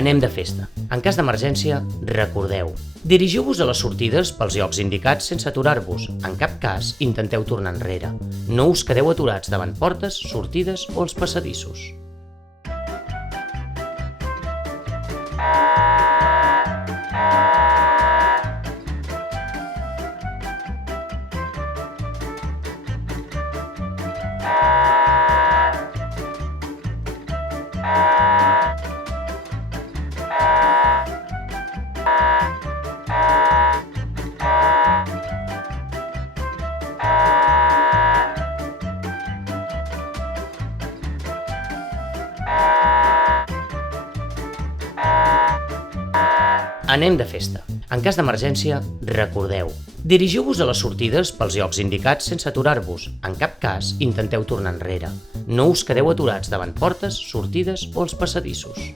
Anem de festa. En cas d'emergència, recordeu. Dirigiu-vos a les sortides pels llocs indicats sense aturar-vos. En cap cas, intenteu tornar enrere. No us quedeu aturats davant portes, sortides o els passadissos. Anem de festa. En cas d'emergència, recordeu. Dirigiu-vos a les sortides pels llocs indicats sense aturar-vos. En cap cas, intenteu tornar enrere. No us quedeu aturats davant portes, sortides o els passadissos.